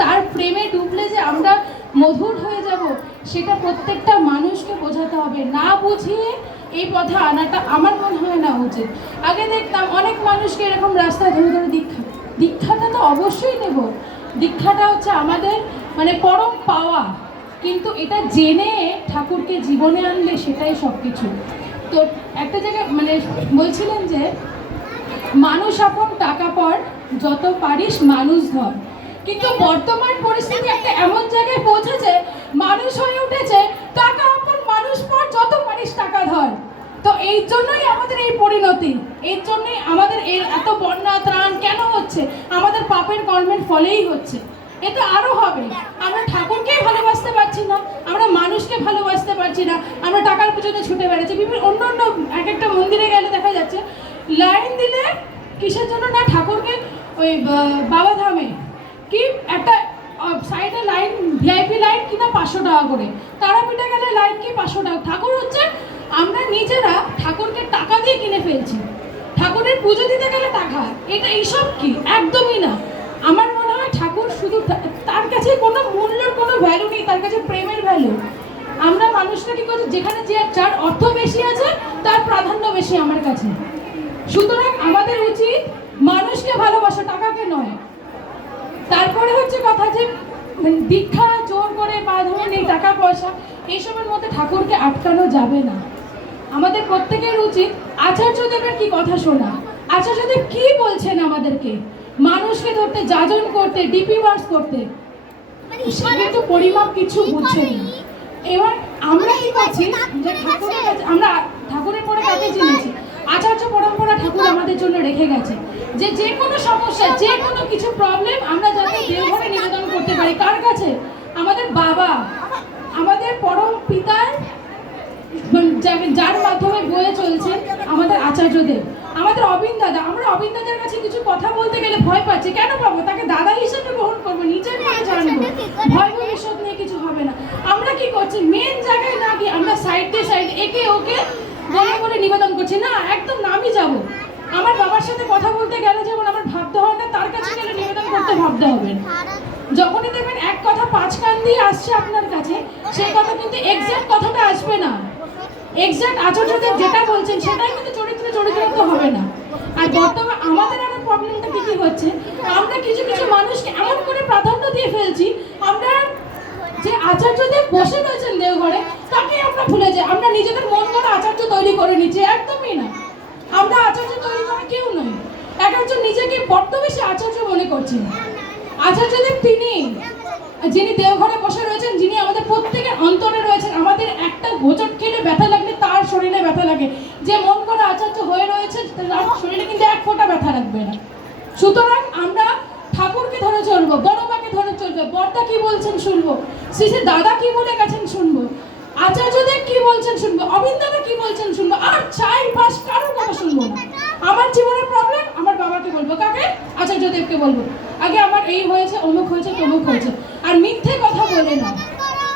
তার প্রেমে ডুবলে যে আমরা মধুর হয়ে যাব, সেটা প্রত্যেকটা মানুষকে বোঝাতে হবে। না বুঝিয়ে এই পথে আনাটা আমার মনে হয় না উচিত। আগে দেখতাম অনেক মানুষকে এরকম রাস্তায় ধরে ধরে দীক্ষাটা তো অবশ্যই নেব, দীক্ষাটা হচ্ছে আমাদের মানে পরম পাওয়া, কিন্তু এটা জেনে ঠাকুরকে জীবনে আনলে সেটাই সব কিছু। তো একটা জায়গায় মানে বলছিলেন যে মানুষ আপন টাকা পর, যত পারিস মানুষ ধর। কিন্তু বর্তমান পরিস্থিতি একটা এমন জায়গায় পৌঁছেছে, মানুষ হয়ে উঠেছে টাকা আপন মানুষ পর, যত পারিস টাকা ধর। তো এই জন্যই আমাদের এই পরিণতি, এর জন্যই আমাদের এই এত বন্যা ত্রাণ কেন হচ্ছে, আমাদের পাপের কর্মের ফলেই হচ্ছে। এটা আরো হবে। আমরা ঠাকুরকেই ভালোবাসতে পারছি না, আমরা মানুষকে ভালোবাসতে পারছি না, আমরা টাকার পিছনে ছুটে বেড়াচ্ছি। বিভিন্ন অন্য অন্য এক একটা মন্দিরে গেলে দেখা যাচ্ছে লাইন দিলে কিসের জন্য না, ঠাকুরকে ওই বাবা ধামে কি একটা সাইডে লাইন, ভিআইপি লাইন কিনা 500 টাকা করে, তারাপীঠে গেলে লাইন কি 500 টাকা। ঠাকুর হচ্ছে আমরা নিজেরা ঠাকুরকে টাকা দিয়ে কিনে ফেলছি, ঠাকুরের পুজো দিতে গেলে টাকা, এটা এইসব কি? একদমই না। আমার মনে হয় ঠাকুর শুধু তার কাছে কোনো মূল্যের কোনো ভ্যালু নেই, তার কাছে প্রেমের ভ্যালু। আমরা মানুষরা কি করছি, যেখানে যে যার অর্থ বেশি আছে তার প্রাধান্য বেশি আমার কাছে। সুতরাং আমাদের উচিত মানুষকে ভালোবাসা, টাকাকে নয়। তারপরে হচ্ছে কথা যে দীক্ষা জোর করে বা ধরুন এই টাকা পয়সা এইসবের মধ্যে ঠাকুরকে আটকানো যাবে না। আমাদের প্রত্যেকের উচিত আচার্যদেবের কি কথা শোনা, আচার্যদেব কি বলছেন আমাদেরকে, মানুষকে ধরতে, যাজন করতে, ডিপি ওয়ার্স করতে, সে কিন্তু পরিমাপ কিছু বুঝছেন না। এবার আমরা কি করছি যে ঠাকুরের কাছে, আমরা ঠাকুরের পরে কাকে চিনেছি, আচার্য পরম্পরা ঠাকুর আমাদের জন্য রেখে গেছে, যে যে কোনো সমস্যা, যে কোনো কিছু প্রবলেম আমরা যাতে দেওঘরে নিবেদন করতে পারি। কার কাছে? আমাদের বাবা, আমাদের পরম পিতার, যার মাধ্যমে বয়ে চলছেন আমাদের আচার্যদেব, আমাদের অবিন দাদা। আমরা অবিন দাদার কাছে কিছু কথা বলতে গেলে ভয় পাচ্ছি, কেন পাবো? তাকে দাদা হিসেবে গ্রহণ করবো, নিজের মনে জানবো, ভয় ভবিষ্যৎ নিয়ে কিছু হবে না। আমরা কি করছি, মেন জায়গায় না গিয়ে আমরা সাইড দিয়ে সাইড একে ওকে বলে বলে নিবেদন করছি। না, একদম না, আমি যাবো। আমার বাবার সাথে কথা বলতে গেলে যেমন আমার ভাবতে হয় না, তার কাছে গেলে নিবেদন করতে ভাবতে হবে। যখনই দেখবেন এক কথা 5 কান দিয়ে আসছে আপনার কাছে, সেই কথা কিন্তু এক্সাক্ট কথাটা আসবে না। এক্সাক্ট আচার্যদেব যেটা বলছেন সেটাই কিন্তু চরিত্র হবে না। আর বর্তমানে আমাদের আরো প্রবলেমটা কি হচ্ছে, আমরা কিছু কিছু মানুষকে এমন করে প্রাধান্য দিয়ে ফেলছি, আমরা যে আচার্যদেব বসে রয়েছেন দেওঘরে তাকে আমরা ভুলে যাই। আমরা নিজেদের মন করে আচার্য তৈরি করে নিচ্ছি, একদমই না। আমরা আচার্য তৈরি করা কেউ নই। একজন নিজেকে বড্ড বেশি আচার্য মনে করছেন। আচার্যদেব তিনি, যিনি দেওঘরে বসে রয়েছেন, যিনি আমাদের প্রত্যেকের অন্তরে রয়েছেন। আমাদের একটা হোঁচট খেলে ব্যথা লাগলে তার শরীরে ব্যথা লাগে। যে মন করে আচার্য হয়ে রয়েছে তার শরীরে কিন্তু এক ফোঁটা ব্যথা লাগবে না। সুতরাং আমরা ঠাকুরকে ধরে চলবো, বড়মাকে ধরে চলবো, বড়দা কি বলছেন শুনবো, শ্রী দাদা কি বলে গেছেন শুনবো, আচার্যদেব কি বলছেন শুনবো, অবিন দাদা কি বলছেন শুনবো, আর 4-5 কারোর কথা শুনবো না। আমার জীবনের প্রবলেম আমার বাবাকে বলবো, কাকে? আচার্যদেবকে বলবো। আগে আমার এই হয়েছে, অমুক হয়েছে, তমুক হয়েছে, আর মিথ্যে কথা বলে না।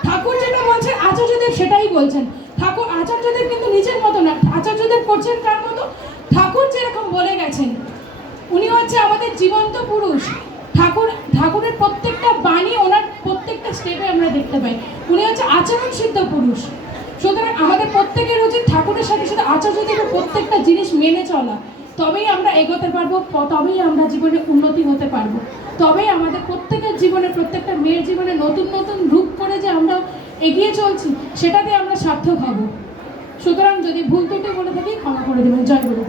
ঠাকুর যেটা বলছেন আচার্যদেব সেটাই বলছেন। ঠাকুর আচার্যদেব কিন্তু নিজের মতো না, আচার্যদেব করছেন কার মতো? ঠাকুর যেরকম বলে গেছেন, উনি হচ্ছে আমাদের জীবন্ত পুরুষ। ঠাকুরের প্রত্যেকটা বাণী, ওনার প্রত্যেকটা স্টেপে আমরা দেখতে পাই উনি হচ্ছে আচরণ সিদ্ধ পুরুষ। সুতরাং আমাদের প্রত্যেকের উচিত ঠাকুরের সাথে সাথে আচার্যদেবের প্রত্যেকটা জিনিস মেনে চলা। তবেই আমরা এগোতে পারবো, তবেই আমরা জীবনে উন্নতি হতে পারবো, তবেই আমাদের প্রত্যেকের জীবনে, প্রত্যেকটা মেয়ের জীবনে নতুন নতুন রূপ করে যে আমরা এগিয়ে চলছি সেটাতে আমরা সার্থক হব। সুতরাং যদি ভুল ত্রুটি বলে থাকি ক্ষমা করে দেবেন। জয় গুরু।